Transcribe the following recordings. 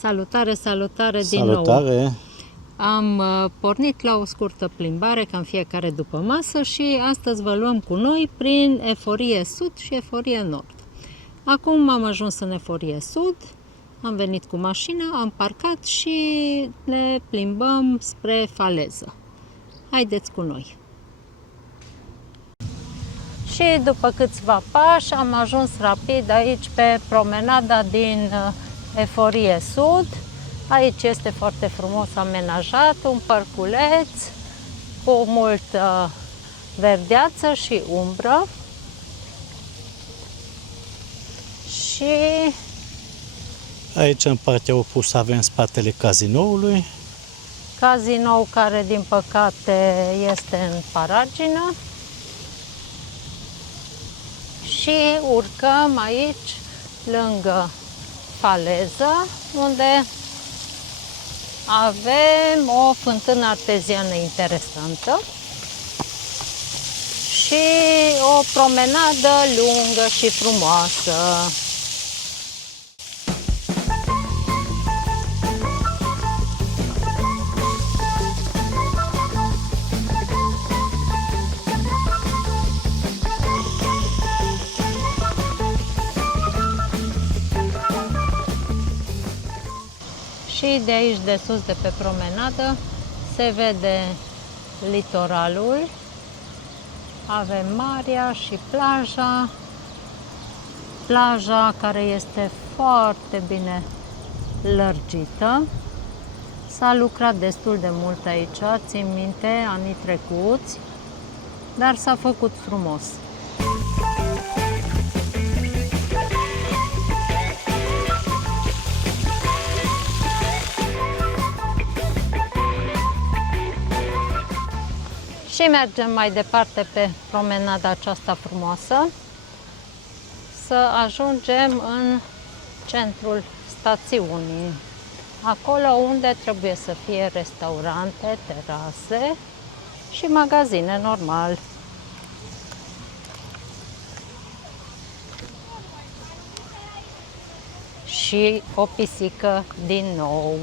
Salutare, salutare din nou! Salutare! Am pornit la o scurtă plimbare, ca în fiecare după masă, și astăzi vă luăm cu noi prin Eforie Sud și Eforie Nord. Acum am ajuns în Eforie Sud, am venit cu mașina, am parcat și ne plimbăm spre faleză. Haideți cu noi! Și după câțiva pași am ajuns rapid aici pe promenada din Eforie Sud. Aici este foarte frumos amenajat, un parculeț cu multă verdeață și umbră. Și aici, în partea opusă, avem spatele cazinoului. Cazinou care, din păcate, este în paragină. Și urcăm aici, lângă faleză, unde avem o fântână arteziană interesantă și o promenadă lungă și frumoasă. Și de aici, de sus, de pe promenadă, se vede litoralul. Avem marea și plaja. Plaja care este foarte bine lărgită. S-a lucrat destul de mult aici, țin minte, anii trecuți, dar s-a făcut frumos. Și mergem mai departe pe promenada aceasta frumoasă, să ajungem în centrul stațiunii, acolo unde trebuie să fie restaurante, terase și magazine normal. Și o pisică din nou.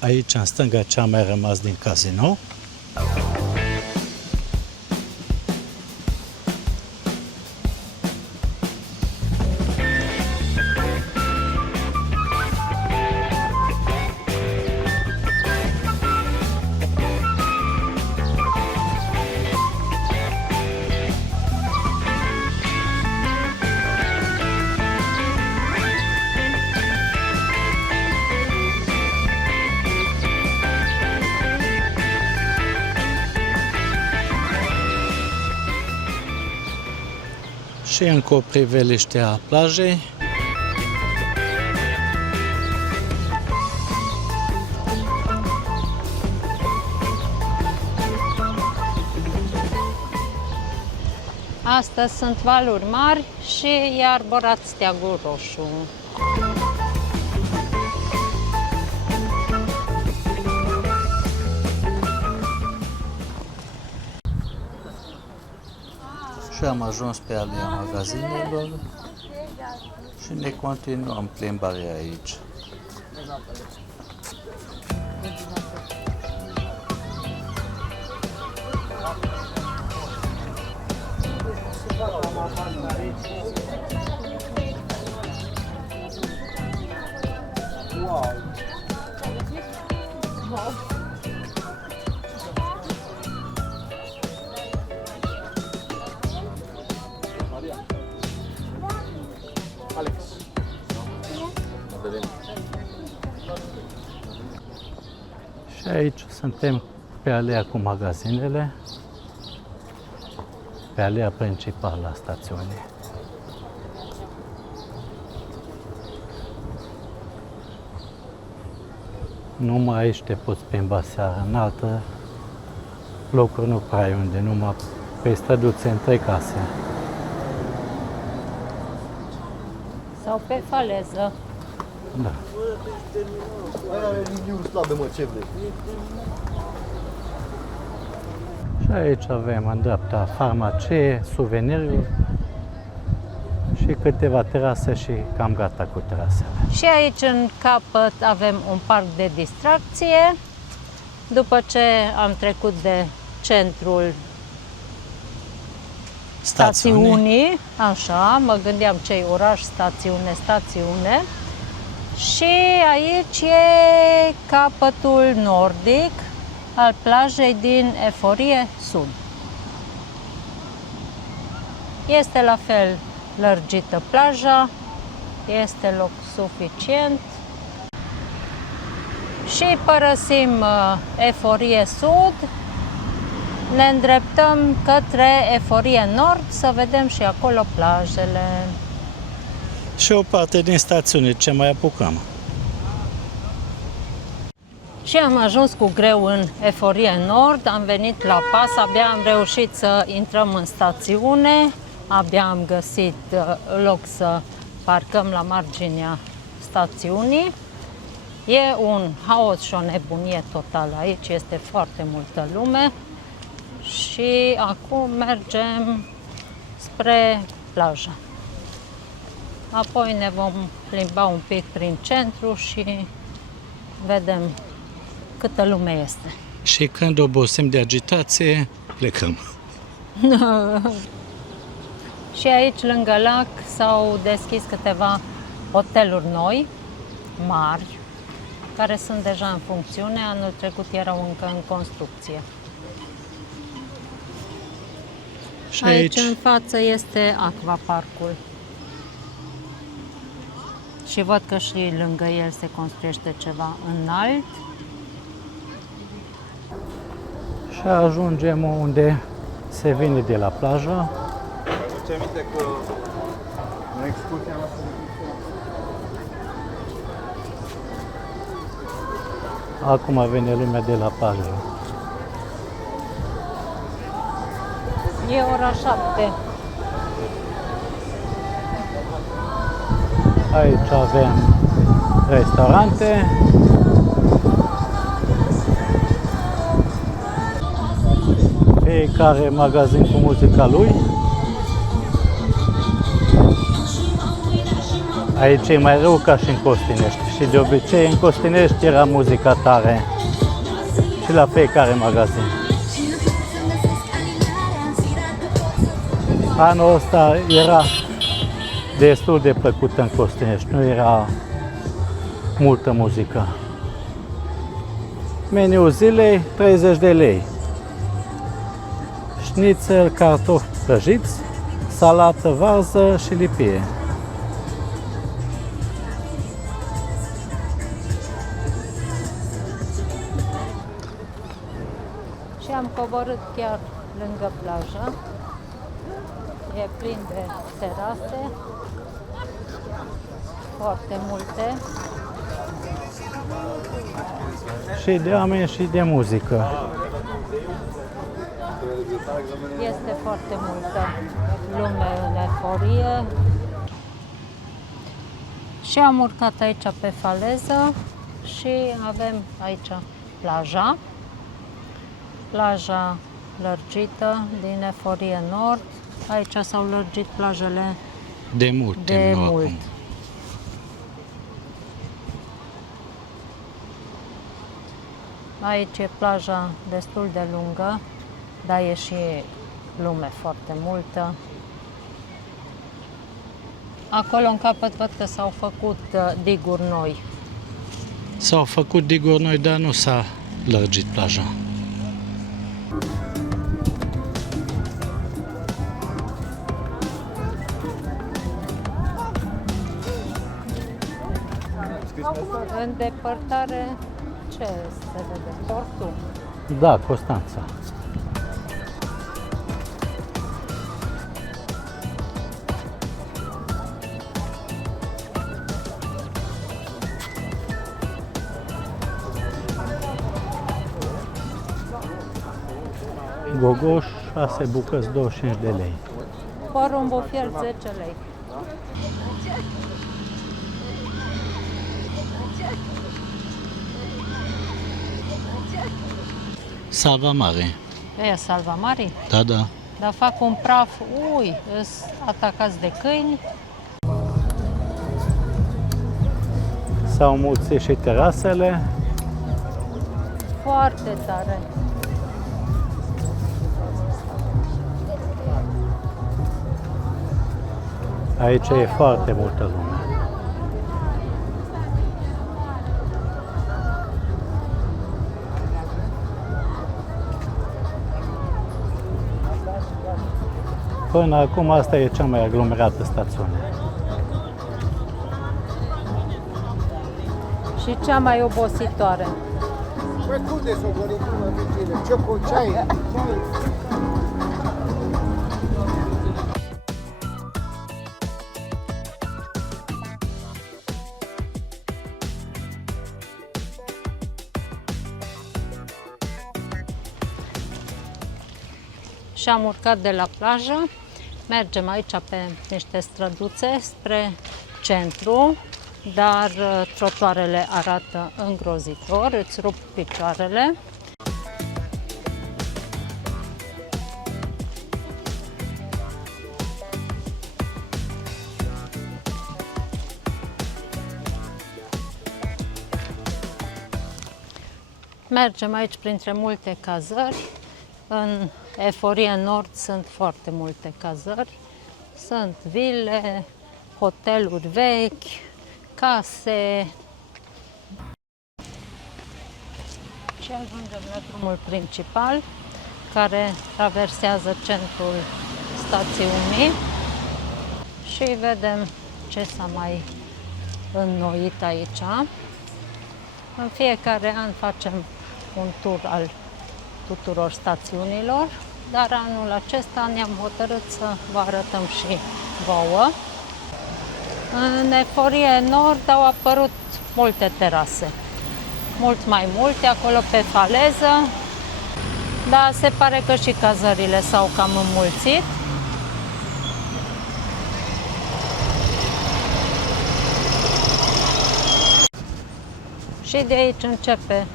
Aici, în stânga, ce a mai rămas din cazinou. Și încă o priveliște a plajei. Astăzi sunt valuri mari și e arborat steagul roșu. Și am ajuns pe alea magazinelor și ne continuăm plimbarea aici. Și aici suntem pe alea cu magazinele, pe alea principală a stațiunii. Numai aici te poți plimba seara, în altă locuri nu prea ai unde, numai pe străduțe între case. Sau pe faleză. Da. Are review slabe, mă, ce vrei? Și aici avem în dreapta farmacie, suveniruri și câteva terase și cam gata cu terasele. Și aici în capăt avem un parc de distracție. După ce am trecut de centrul stațiunii, așa, mă gândeam ce-i oraș, stațiune, stațiune. Și aici e capătul nordic al plajei din Eforie Sud. Este la fel lărgită plaja, este loc suficient. Și părăsim Eforie Sud, ne îndreptăm către Eforie Nord să vedem și acolo plajele. Și o parte din stațiune, ce mai apucăm. Și am ajuns cu greu în Eforie Nord, am venit la pas, abia am reușit să intrăm în stațiune, abia am găsit loc să parcăm la marginea stațiunii. E un haos și o nebunie totală, aici este foarte multă lume și acum mergem spre plajă. Apoi ne vom plimba un pic prin centru și vedem câtă lume este. Și când obosim de agitație, plecăm. Și aici, lângă lac, s-au deschis câteva hoteluri noi, mari, care sunt deja în funcțiune. Anul trecut erau încă în construcție. Și Aici în față este Aquaparkul. Și văd că și lângă el se construiește ceva înalt. Și ajungem unde se vine de la plajă. Ce aminte că în excursia noastră Acum vine lumea de la plajă. E ora 7. Aici avem restaurante. Fiecare magazin cu muzica lui. Aici e mai rău ca și în Costinești. Și de obicei în Costinești era muzica tare. Și la fiecare magazin. Anul ăsta era destul de plăcut în Costinești. Nu era multă muzică. Meniul zilei 30 de lei. Șnițel, cartofi prăjiți, salată, varză și lipie. Și am coborât chiar lângă plajă. E plin de terase, foarte multe. Și de oameni și de muzică. Este foarte multă lume în Eforie. Și am urcat aici pe faleză și avem aici plaja. Plaja lărgită din Eforie Nord. Aici s-au lărgit plajele De mult de timp, nu mult. acum. Aici e plaja destul de lungă, dar e și lume foarte multă. Acolo în capăt văd că s-au făcut diguri noi. S-au făcut diguri noi, dar nu s-a lărgit plaja. În depărtare, ce se vede? Portul. Da, Constanța. Gogoș, 6 bucăți, 25 de lei. Porumbul fiert, 10 lei. Salva Mare. Aia Salva Mare? Da, da. Dar fac un praf, ui, îs atacați de câini. S-au mulțit și terasele. Foarte tare. Aici e foarte multă lume. Până acum asta e cea mai aglomerată stațiune. Și cea mai obositoare. Și am urcat de la plajă. Mergem aici pe niște străduțe spre centru, dar trotuarele arată îngrozitor, îți rup picioarele. Mergem aici printre multe cazări. În Eforie Nord sunt foarte multe cazări. Sunt vile, hoteluri vechi, case. Și ajungem la drumul principal care traversează centrul stațiunii și vedem ce s-a mai înnoit aici. În fiecare an facem un tur al tuturor stațiunilor, dar anul acesta ne-am hotărât să vă arătăm și vouă. În Eforie Nord au apărut multe terase, mult mai multe acolo pe faleză, dar se pare că și cazările s-au cam înmulțit. Și de aici începe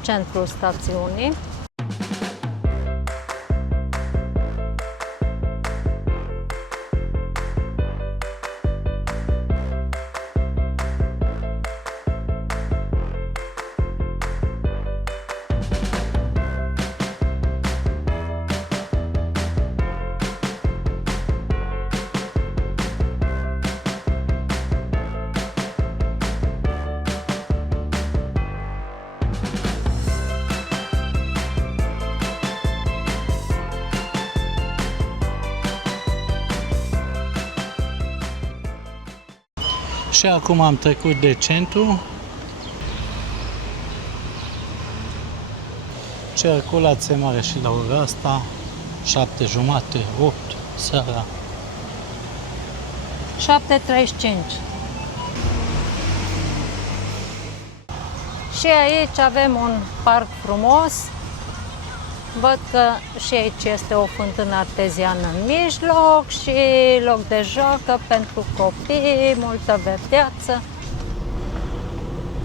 centrul stațiunii. Și acum am trecut de centru. Circulație mare și la ora asta, 7:30, 8 seara. 7:35. Și aici avem un parc frumos. Văd că și aici este o fântână arteziană în mijloc și loc de joacă pentru copii, multă verdeață.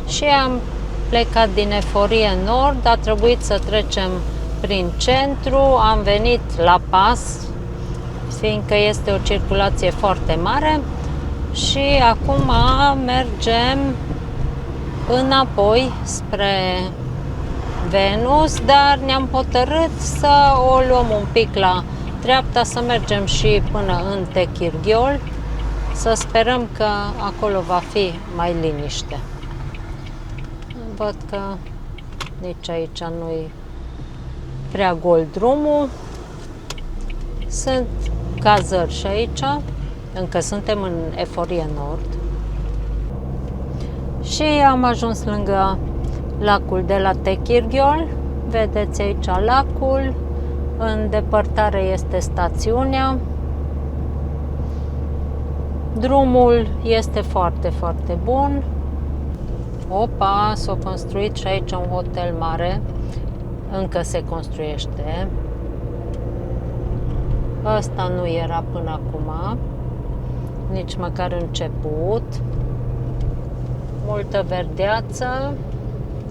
Și am plecat din Eforie Nord, a trebuit să trecem prin centru, am venit la pas, fiindcă este o circulație foarte mare și acum mergem înapoi spre Venus, dar ne-am hotărât să o luăm un pic la dreapta, să mergem și până în Techirghiol, să sperăm că acolo va fi mai liniște. Văd că nici aici nu-i prea gol drumul. Sunt cazări și aici, încă suntem în Eforie Nord. Și am ajuns lângă lacul de la Techirghiol. Vedeți aici lacul, în depărtare este stațiunea. Drumul este foarte, foarte bun. Opa, s-a construit și aici un hotel mare. Încă se construiește. Ăsta nu era până acum, nici măcar început. Multă verdeață.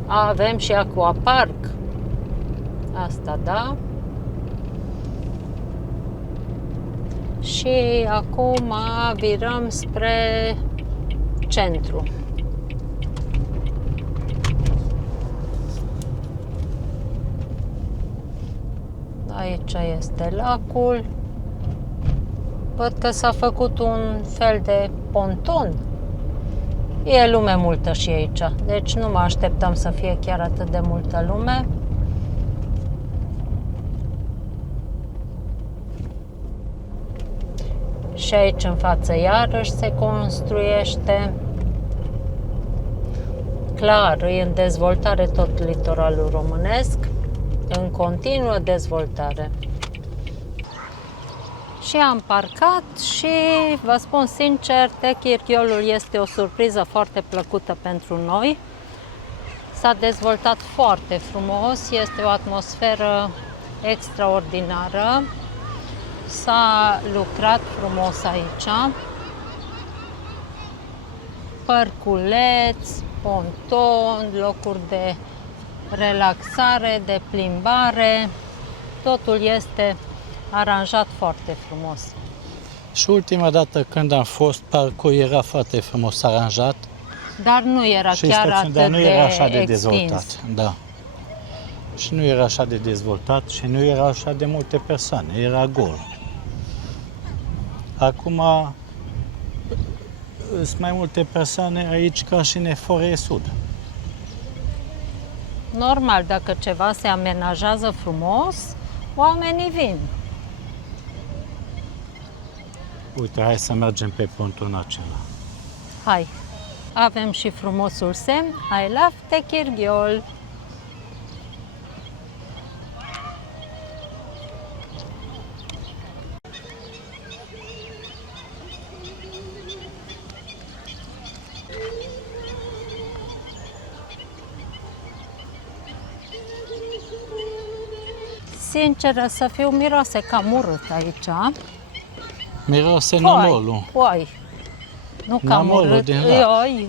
Avem și aquapark. Asta da. Și acum virăm spre centru. Aici este lacul. Văd că s-a făcut un fel de ponton. E lume multă și aici, deci nu mă așteptam să fie chiar atât de multă lume. Și aici în față iarăși se construiește. Clar, e în dezvoltare tot litoralul românesc, în continuă dezvoltare. Și am parcat și vă spun sincer, Techirghiolul este o surpriză foarte plăcută pentru noi. S-a dezvoltat foarte frumos, este o atmosferă extraordinară. S-a lucrat frumos aici. Părculeț, ponton, locuri de relaxare, de plimbare. Totul este aranjat foarte frumos. Și ultima dată când am fost, parcul era foarte frumos aranjat. Dar nu era Și chiar atât dar nu era așa de extins. dezvoltat. Da. Și nu era așa de dezvoltat și nu era așa de multe persoane, era gol. Acum sunt mai multe persoane aici ca și în Eforie Sud. Normal, dacă ceva se amenajează frumos, oamenii vin. Uite, hai să mergem pe pontul acela. Hai, avem și frumosul semn I love Techirghiol. Sinceră să fiu, miroase cam urât aici. Mirose namolul. Poi. Nu cam Namolul urât. din lac. Ioi.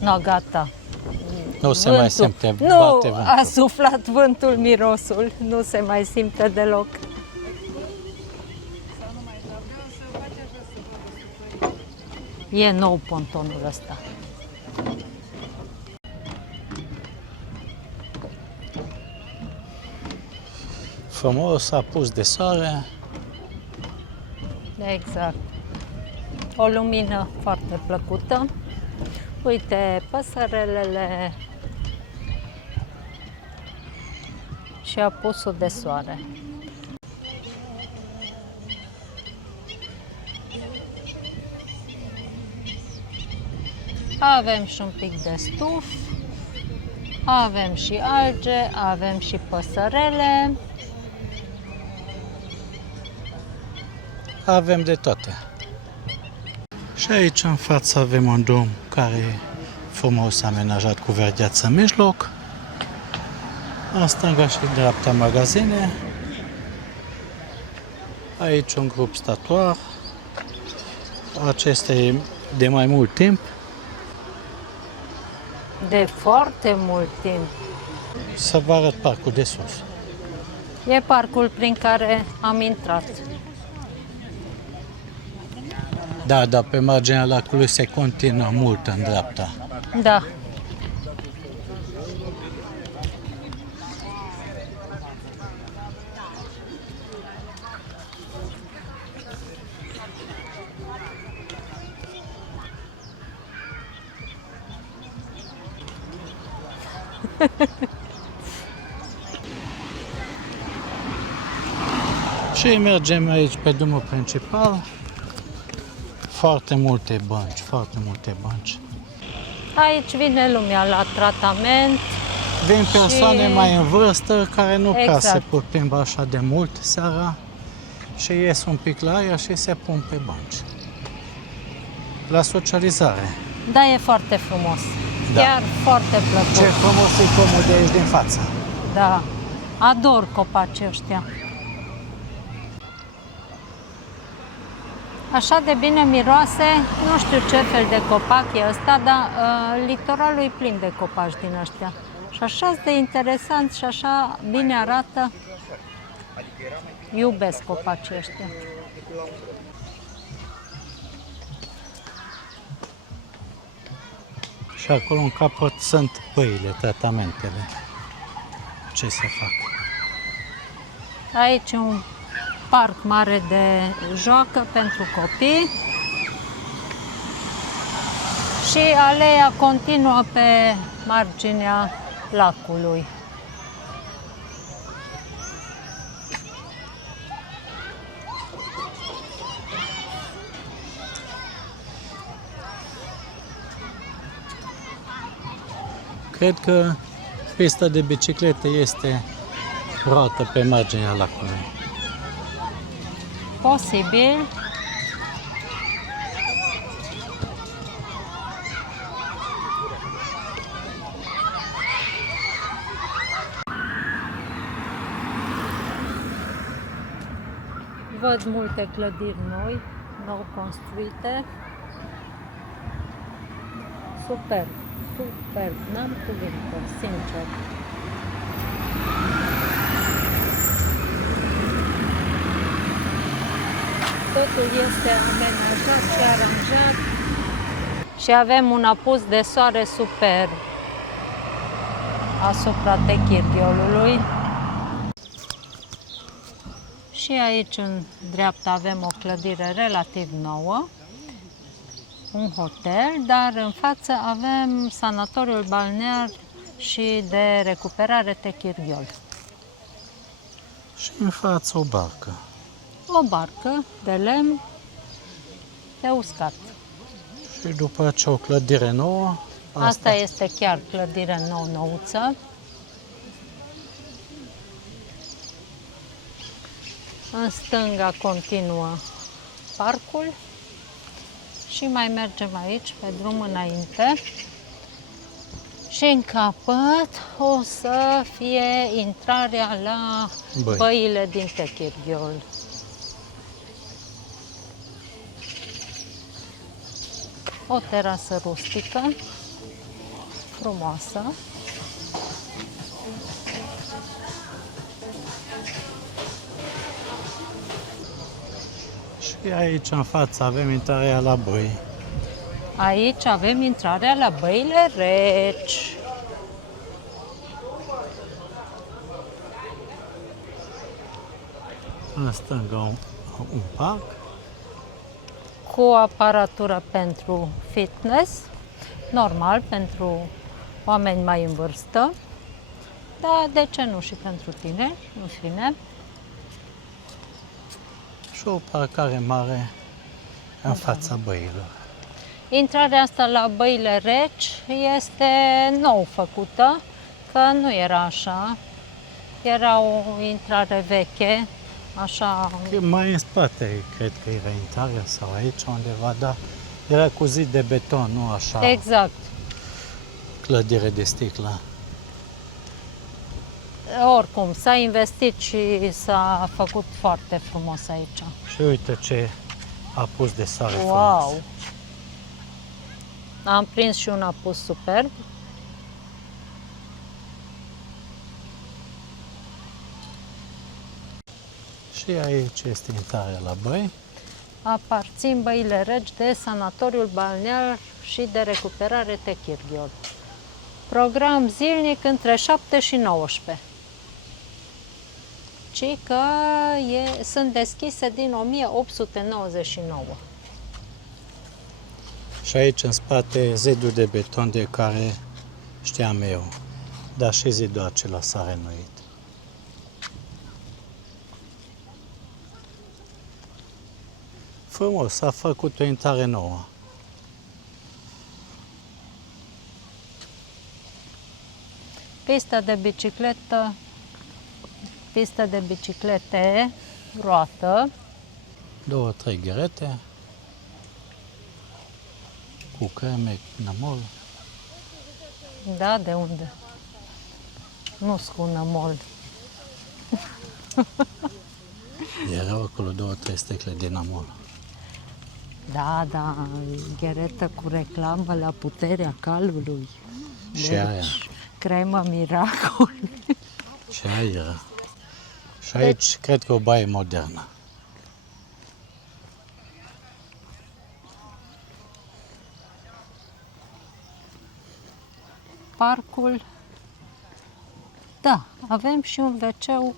No, gata. Nu se mai simte, Nu, bate vântul. a suflat vântul mirosul. Nu se mai simte deloc. E nou pontonul ăsta. Frumos, a pus de soare. Exact. O lumină foarte plăcută. Uite, păsărelele și apusul de soare. Avem și un pic de stuf, avem și alge, avem și păsărele. Avem de toate. Și aici în față avem un drum care e frumos amenajat cu verdeață în mijloc. În stânga și dreapta magazine. Aici un grup statuar. Acesta e de mai mult timp. De foarte mult timp. Să vă arăt parcul de sus. E parcul prin care am intrat. Da, dar pe marginea lacului se continuă mult în dreapta. Da. Și mergem aici pe drumul principal. Foarte multe bănci, foarte multe bănci. Aici vine lumea la tratament. Vin persoane Și- mai în vârstă care nu prea Exact. se pot plimba așa de mult seara și ies un pic la aer și se pun pe bănci. La socializare. Da, e foarte frumos. Da. Chiar foarte plăcut. Ce frumos e pomul de aici din față. Da. Ador copacii ăștia. Așa de bine miroase, nu știu ce fel de copac e ăsta, dar litoralul e plin de copaci din ăștia. Și așa de interesant și așa bine arată. Iubesc copacii ăștia. Și acolo în capăt sunt băile, tratamentele. Ce se fac? Aici un parc mare de joacă pentru copii și aleea continuă pe marginea lacului. Cred că pista de biciclete este roată pe marginea lacului. Posibil. Văd multe clădiri noi, nou construite. Superb, superb, n-am cuvinte, sincer. Totul este amenajat și aranjat și avem un apus de soare superb asupra Techirghiolului. Și aici în dreapta avem o clădire relativ nouă, un hotel, dar în față avem sanatoriul balnear și de recuperare Techirghiol. Și în față o barcă. O barcă de lemn de uscat. Și după ce o clădire nouă, Asta este chiar clădire nou-nouță. În stânga continuă parcul și mai mergem aici pe drum înainte. Și în capăt o să fie intrarea la băile din Techirghiol. O terasă rustică, frumoasă. Și aici în față avem intrarea la băi. Aici avem intrarea la băile reci. În stânga un parc. Cu aparatură pentru fitness, normal pentru oameni mai în vârstă, dar de ce nu și pentru tine, în fine. Și o parcare mare în fața băilor. Intrarea asta la băile reci este nou făcută, că nu era așa, era o intrare veche, așa. Mai în spate, cred că era intrarea sau aici undeva, dar era cu zid de beton, nu așa Exact. clădire de sticlă. Oricum, s-a investit și s-a făcut foarte frumos aici. Și uite ce apus de soare Wow! frumos. Am prins și un apus superb. Și aici este intrarea la băi. Aparțin băile reci de sanatoriul balnear și de recuperare Techirghiol. Program zilnic între 7 și 19. Ci că sunt deschise din 1899. Și aici în spate zidul de beton de care știam eu, dar și zidul acela s-a reînnoit. Frumos, s-a făcut o intrare nouă. Pista de biciclete, roată, 2-3 gherete cu creme, nămol. da, de unde? Nu scună mult. Erau acolo 2-3 stecle de nămol. Da, gheretă cu reclamă la puterea calului. Și aia. Cremă Miracol. Și aia. Și aici cred că o baie modernă. Parcul. Da, avem și un WC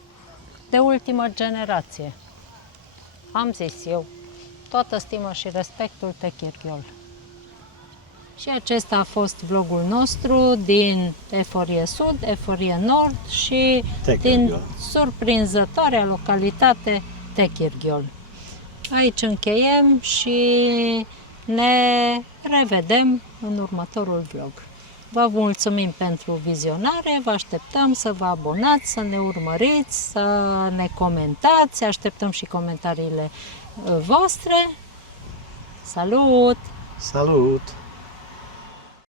de ultimă generație. Am zis eu, toată stima și respectul Techirghiol. Și acesta a fost vlogul nostru din Eforie Sud, Eforie Nord și Techirghiol. din surprinzătoarea localitate Techirghiol. Aici încheiem și ne revedem în următorul vlog. Vă mulțumim pentru vizionare, vă așteptăm să vă abonați, să ne urmăriți, să ne comentați, așteptăm și comentariile voastre. Salut! Salut!